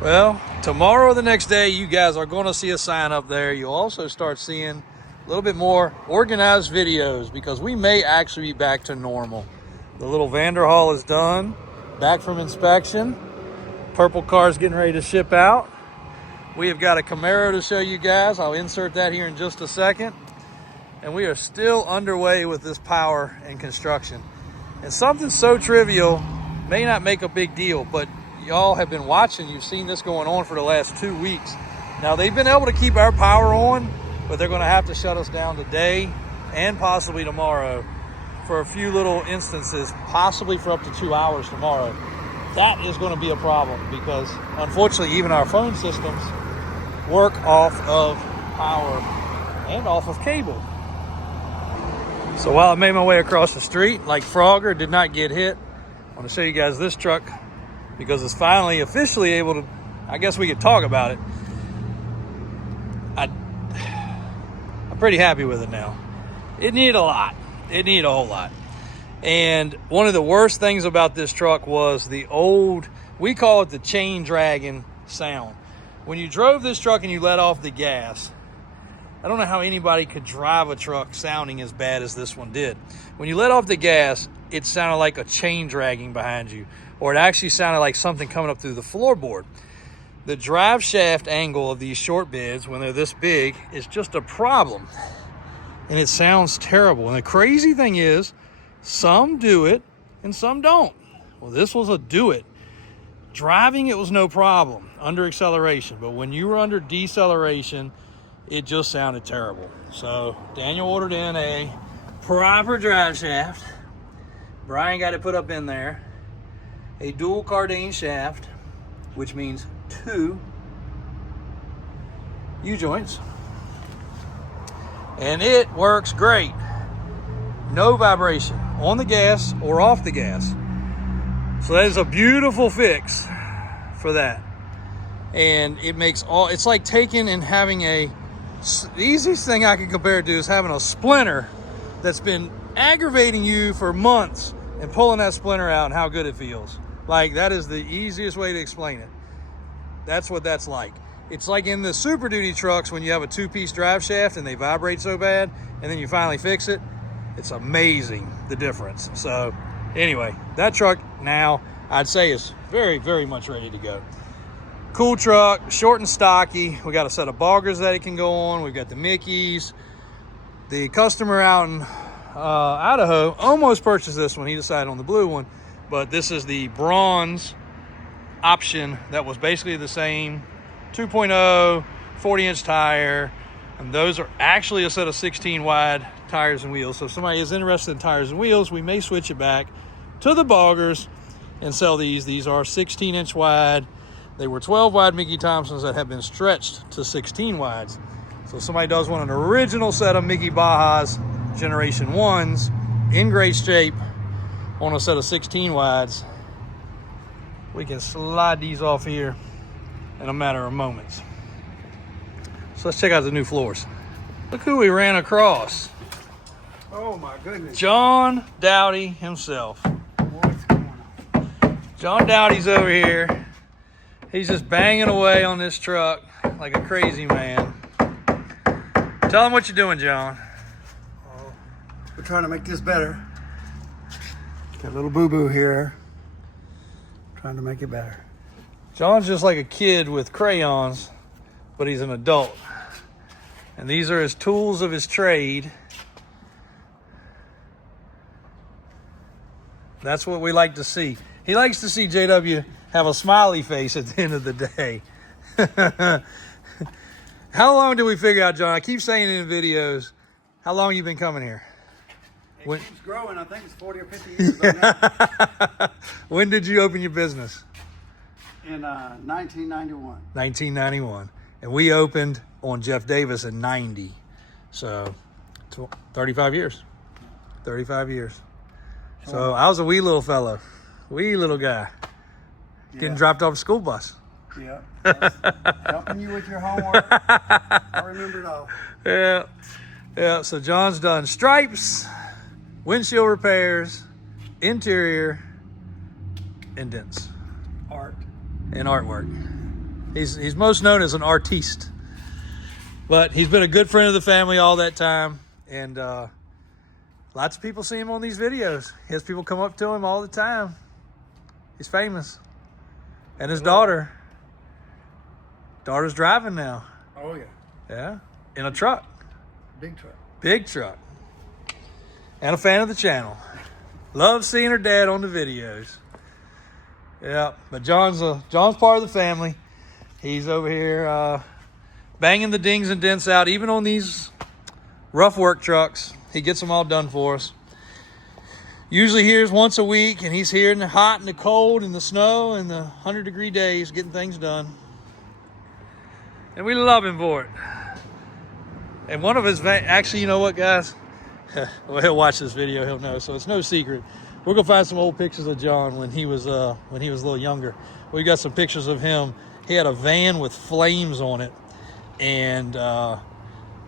Well, tomorrow or the next day, you guys are going to see a sign up there. You'll also start seeing a little bit more organized videos because we may actually be back to normal. The little Vanderhall is done, back from inspection. Purple car's getting ready to ship out. We have got a Camaro to show you guys. I'll insert that here in just a second. And we are still underway with this power and construction. And something so trivial may not make a big deal, but y'all have been watching. You've seen this going on for the last 2 weeks. Now, they've been able to keep our power on, but they're going to have to shut us down today and possibly tomorrow for a few little instances, possibly for up to 2 hours tomorrow. That is going to be a problem because, unfortunately, even our phone systems work off of power and off of cable. So while I made my way across the street, like Frogger, did not get hit. I want to show you guys this truck because it's finally officially able to, I guess we could talk about it. I'm pretty happy with it now. It needed a lot. It needed a whole lot. And one of the worst things about this truck was the old, we call it the chain dragging sound. When you drove this truck and you let off the gas, I don't know how anybody could drive a truck sounding as bad as this one did. When you let off the gas, it sounded like a chain dragging behind you, or it actually sounded like something coming up through the floorboard. The drive shaft angle of these short beds, when they're this big, is just a problem. And it sounds terrible. And the crazy thing is, some do it and some don't. Well, this was a do it. Driving, it was no problem under acceleration. But when you were under deceleration, it just sounded terrible. So Daniel ordered in a proper drive shaft. Brian got it put up in there. A dual cardane shaft, which means 2 U-joints. And it works great. No vibration on the gas or off the gas. So that is a beautiful fix for that. And it makes all, it's like taking and having the easiest thing I can compare it to is having a splinter that's been aggravating you for months and pulling that splinter out and how good it feels. Like, that is the easiest way to explain it. That's what that's like. It's like in the Super Duty trucks when you have a 2-piece drive shaft and they vibrate so bad and then you finally fix it. It's amazing the difference. So anyway, that truck now I'd say is very, very much ready to go. Cool truck, short and stocky. We got a set of boggers that it can go on. We've got the Mickeys. The customer out in Idaho almost purchased this one. He decided on the blue one, but this is the bronze option that was basically the same 2.0 40-inch tire, and those are actually a set of 16 wide tires and wheels. So if somebody is interested in tires and wheels, we may switch it back to the boggers and sell these. These are 16-inch wide. They were 12 wide Mickey Thompsons that have been stretched to 16 wides. So if somebody does want an original set of Mickey Bajas Generation 1s in great shape on a set of 16 wides, we can slide these off here in a matter of moments. So let's check out the new floors. Look who we ran across. Oh my goodness. John Dowdy himself. What's going on? John Dowdy's over here. He's just banging away on this truck like a crazy man. Tell him what you're doing, John. Oh, we're trying to make this better. Got a little boo-boo here. Trying to make it better. John's just like a kid with crayons, but he's an adult. And these are his tools of his trade. That's what we like to see. He likes to see JW have a smiley face at the end of the day. How long did we figure out, John? I keep saying it in videos. How long have you been coming here? It keeps growing. I think it's 40 or 50 years by now. When did you open your business? In 1991. 1991. And we opened on Jeff Davis in 90. So 35 years. 35 years. So I was a wee little fellow. Wee little guy. Getting dropped off a school bus. Yeah. Helping you with your homework. I remember it all. Yeah. Yeah. So John's done stripes, windshield repairs, interior, indents. Art. And artwork. He's most known as an artiste. But he's been a good friend of the family all that time. And lots of people see him on these videos. He has people come up to him all the time. He's famous. And his daughter's driving now. Oh, yeah. Yeah, in a truck. Big truck. Big truck. And a fan of the channel. Loves seeing her dad on the videos. Yeah, but John's part of the family. He's over here banging the dings and dents out, even on these rough work trucks. He gets them all done for us. Usually here's once a week, and he's here in the hot and the cold and the snow and the 100-degree days getting things done. And we love him for it. And one of his, actually, you know what, guys? Well, he'll watch this video, he'll know, so it's no secret. We're gonna find some old pictures of John when he was a little younger. We got some pictures of him. He had a van with flames on it, and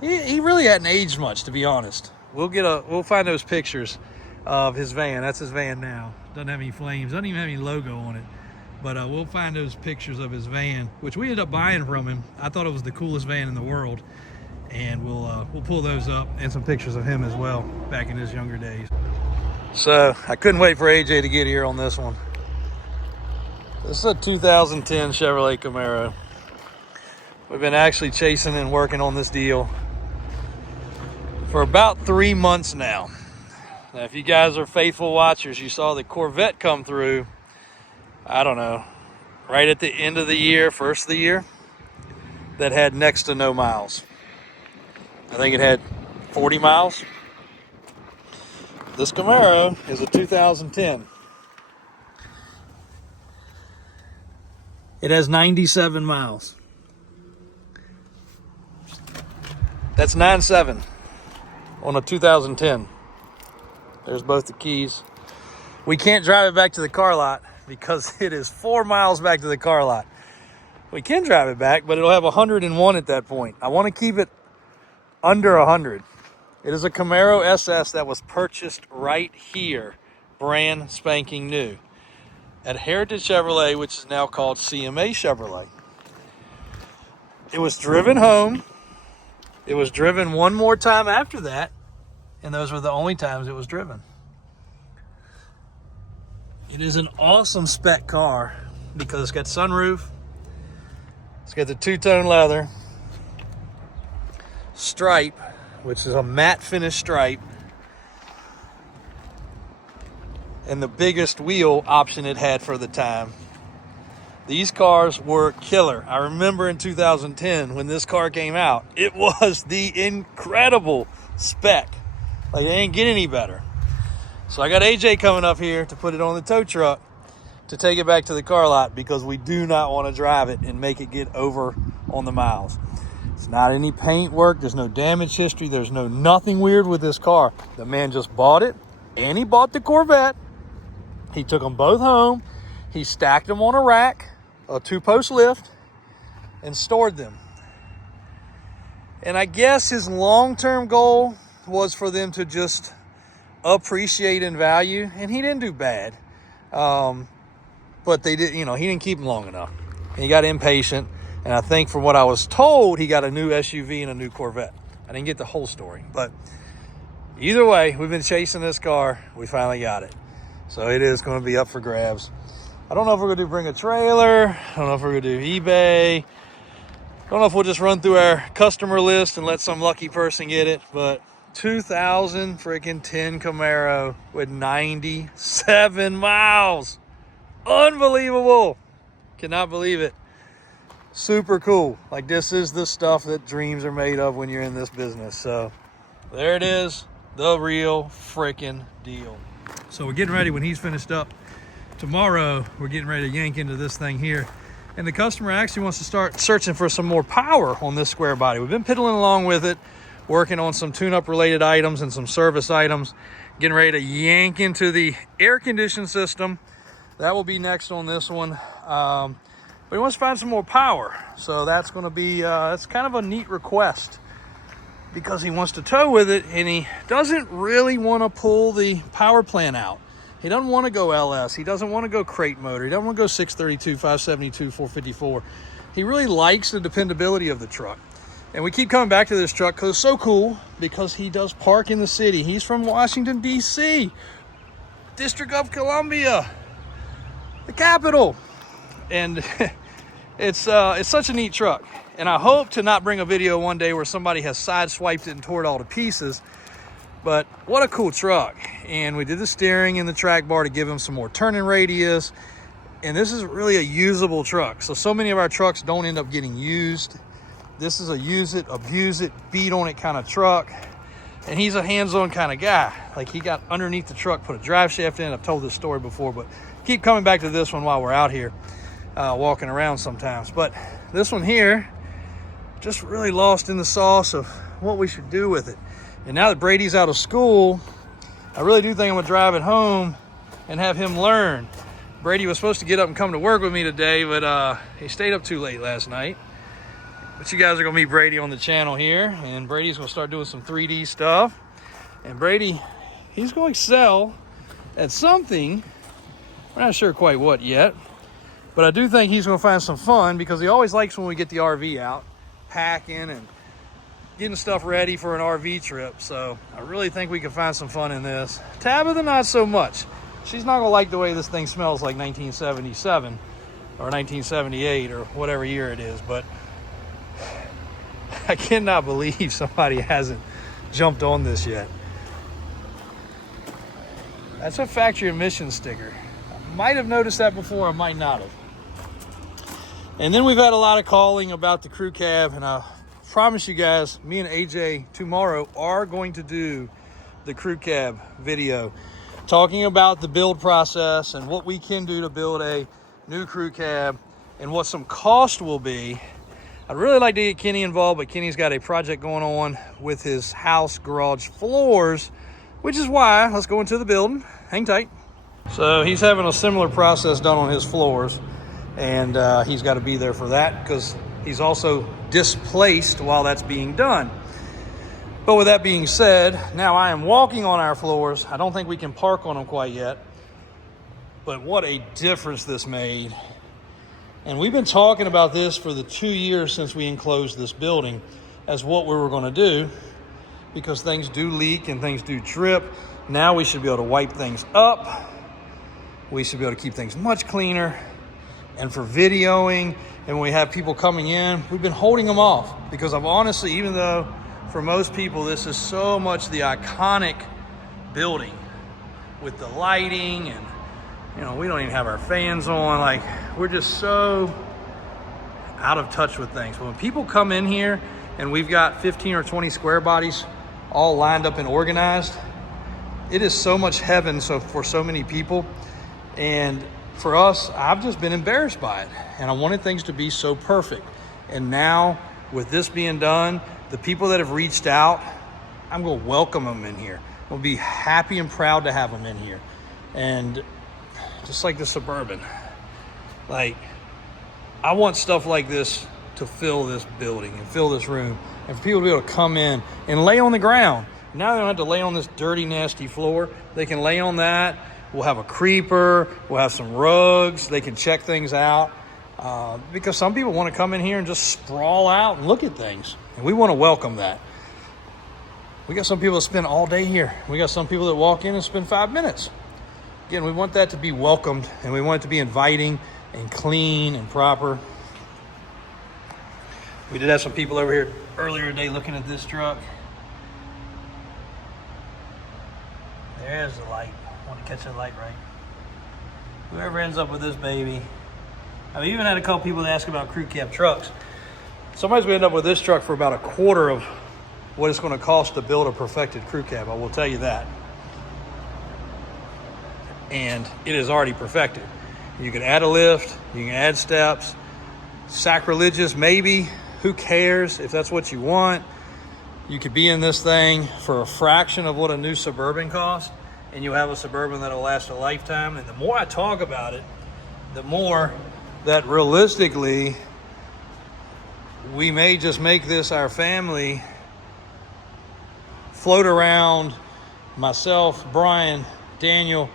he really hadn't aged much, to be honest. We'll find those pictures of his van. That's his van now. Doesn't have any flames. Doesn't even have any logo on it. But we'll find those pictures of his van, which we ended up buying from him. I thought it was the coolest van in the world, and we'll pull those up and some pictures of him as well back in his younger days. So I couldn't wait for AJ to get here on this one. This is a 2010 Chevrolet Camaro. We've been actually chasing and working on this deal for about 3 months now. Now, if you guys are faithful watchers, you saw the Corvette come through, I don't know, right at the end of the year, first of the year, that had next to no miles. I think it had 40 miles. This Camaro is a 2010. It has 97 miles. That's 9.7 on a 2010. There's both the keys. We can't drive it back to the car lot because it is 4 miles back to the car lot. We can drive it back, but it'll have 101 at that point. I want to keep it under 100. It is a Camaro SS that was purchased right here, brand spanking new, at Heritage Chevrolet, which is now called CMA Chevrolet. It was driven home. It was driven one more time after that, and those were the only times it was driven. It is an awesome spec car because it's got sunroof, it's got the two-tone leather, stripe, which is a matte finish stripe, and the biggest wheel option it had for the time. These cars were killer. I remember in 2010 when this car came out, it was the incredible spec. Like, it ain't get any better. So I got AJ coming up here to put it on the tow truck to take it back to the car lot because we do not want to drive it and make it get over on the miles. It's not any paint work. There's no damage history. There's nothing weird with this car. The man just bought it, and he bought the Corvette. He took them both home. He stacked them on a rack, a 2-post lift, and stored them. And I guess his long-term goal was for them to just appreciate in value, and he didn't do bad. But they did, he didn't keep them long enough. He got impatient. And I think from what I was told, he got a new SUV and a new Corvette. I didn't get the whole story. But either way, we've been chasing this car. We finally got it. So it is going to be up for grabs. I don't know if we're going to bring a trailer. I don't know if we're going to do eBay. I don't know if we'll just run through our customer list and let some lucky person get it. But 2010 Camaro with 97 miles. Unbelievable. Cannot believe it. Super cool. Like, this is the stuff that dreams are made of when you're in this business. So there it is, the real freaking deal. So we're getting ready when he's finished up. Tomorrow we're getting ready to yank into this thing here, and the customer actually wants to start searching for some more power on this square body. We've been piddling along with it, working on some tune-up related items and some service items, getting ready to yank into the air conditioning system. That will be next on this one. But he wants to find some more power. So that's going to be, that's kind of a neat request because he wants to tow with it, and he doesn't really want to pull the power plant out. He doesn't want to go LS. He doesn't want to go crate motor. He doesn't want to go 632, 572, 454. He really likes the dependability of the truck. And we keep coming back to this truck because it's so cool, because he does park in the city. He's from Washington, D.C., District of Columbia, the capital. And it's such a neat truck. And I hope to not bring a video one day where somebody has sideswiped it and tore it all to pieces. But what a cool truck. And we did the steering and the track bar to give him some more turning radius. And this is really a usable truck. So many of our trucks don't end up getting used. This is a use it, abuse it, beat on it kind of truck. And he's a hands-on kind of guy. Like, he got underneath the truck, put a drive shaft in. I've told this story before, but keep coming back to this one while we're out here walking around sometimes. But this one here, just really lost in the sauce of what we should do with it. And now that Brady's out of school, I really do think I'm gonna drive it home and have him learn. Brady was supposed to get up and come to work with me today, but he stayed up too late last night. But you guys are gonna meet Brady on the channel here, and Brady's gonna start doing some 3D stuff. And Brady, he's going to excel at something. We're not sure quite what yet, but I do think he's gonna find some fun, because he always likes when we get the RV out, packing and getting stuff ready for an RV trip. So I really think we can find some fun in this. Tabitha, not so much. She's not gonna like the way this thing smells like 1977 or 1978 or whatever year it is, but I cannot believe somebody hasn't jumped on this yet. That's a factory emission sticker. I might have noticed that before, I might not have. And then we've had a lot of calling about the crew cab, and I promise you guys, me and AJ tomorrow are going to do the crew cab video, talking about the build process and what we can do to build a new crew cab and what some cost will be. I'd really like to get Kenny involved, but Kenny's got a project going on with his house garage floors, which is why let's go into the building. Hang tight. So he's having a similar process done on his floors, and he's got to be there for that, because he's also displaced while that's being done. But with that being said, now I am walking on our floors. I don't think we can park on them quite yet, but what a difference this made. And we've been talking about this for the 2 years since we enclosed this building as what we were going to do, because things do leak and things do drip. Now we should be able to wipe things up. We should be able to keep things much cleaner. And for videoing, and when we have people coming in, we've been holding them off, because I've honestly, even though for most people this is so much the iconic building with the lighting, and you know, we don't even have our fans on, like, we're just so out of touch with things. But when people come in here and we've got 15 or 20 square bodies all lined up and organized, it is so much heaven for so many people. And for us, I've just been embarrassed by it, and I wanted things to be so perfect. And now with this being done, the people that have reached out, I'm going to welcome them in here. We'll be happy and proud to have them in here. And just like the Suburban, like, I want stuff like this to fill this building and fill this room, and for people to be able to come in and lay on the ground. Now they don't have to lay on this dirty, nasty floor. They can lay on that. We'll have a creeper, we'll have some rugs, they can check things out. Because some people want to come in here and just sprawl out and look at things. And we want to welcome that. We got some people that spend all day here. We got some people that walk in and spend 5 minutes. Again, we want that to be welcomed, and we want it to be inviting and clean and proper. We did have some people over here earlier today looking at this truck. There's the light. I want to catch that light right. Whoever ends up with this baby. I've even had a couple people that ask about crew cab trucks. Somebody's going to end up with this truck for about a quarter of what it's going to cost to build a perfected crew cab. I will tell you that. And it is already perfected. You can add a lift, you can add steps. Sacrilegious, maybe. Who cares if that's what you want? You could be in this thing for a fraction of what a new Suburban costs, and you'll have a Suburban that'll last a lifetime. And the more I talk about it, the more that realistically we may just make this our family, float around, myself, Brian, Daniel,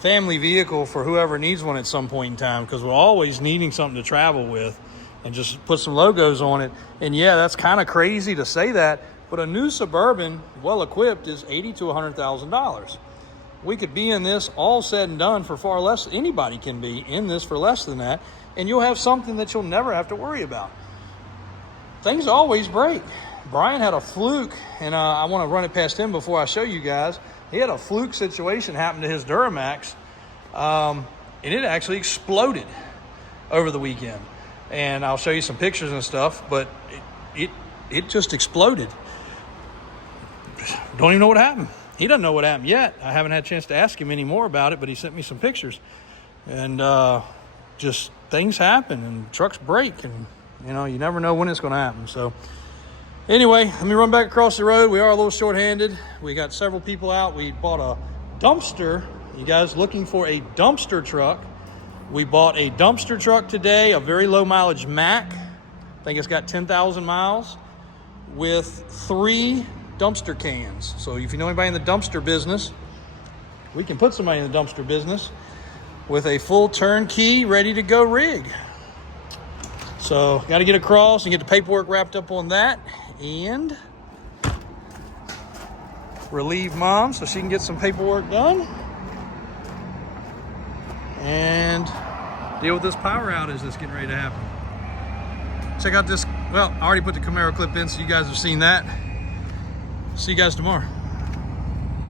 family vehicle for whoever needs one at some point in time, because we're always needing something to travel with, and just put some logos on it. And yeah, that's kind of crazy to say that, but a new Suburban, well equipped, is $80,000 to $100,000. We could be in this all said and done for far less. Anybody can be in this for less than that, and you'll have something that you'll never have to worry about. Things always break. Brian had a fluke, and I want to run it past him before I show you guys. He had a fluke situation happen to his Duramax, and it actually exploded over the weekend. And I'll show you some pictures and stuff, but it just exploded. Don't even know what happened. He doesn't know what happened yet. I haven't had a chance to ask him any more about it, but he sent me some pictures. And just things happen, and trucks break, and you know, you never know when it's going to happen. So anyway, let me run back across the road. We are a little short-handed. We got several people out. We bought a dumpster. You guys looking for a dumpster truck? We bought a dumpster truck today, a very low mileage Mack. I think it's got 10,000 miles, with 3 dumpster cans. So if you know anybody in the dumpster business, we can put somebody in the dumpster business with a full turnkey, ready to go rig. So got to get across and get the paperwork wrapped up on that, and relieve Mom so she can get some paperwork done, and deal with this power outage that's getting ready to happen. Check out this. Well, I already put the Camaro clip in, so you guys have seen that. See you guys tomorrow.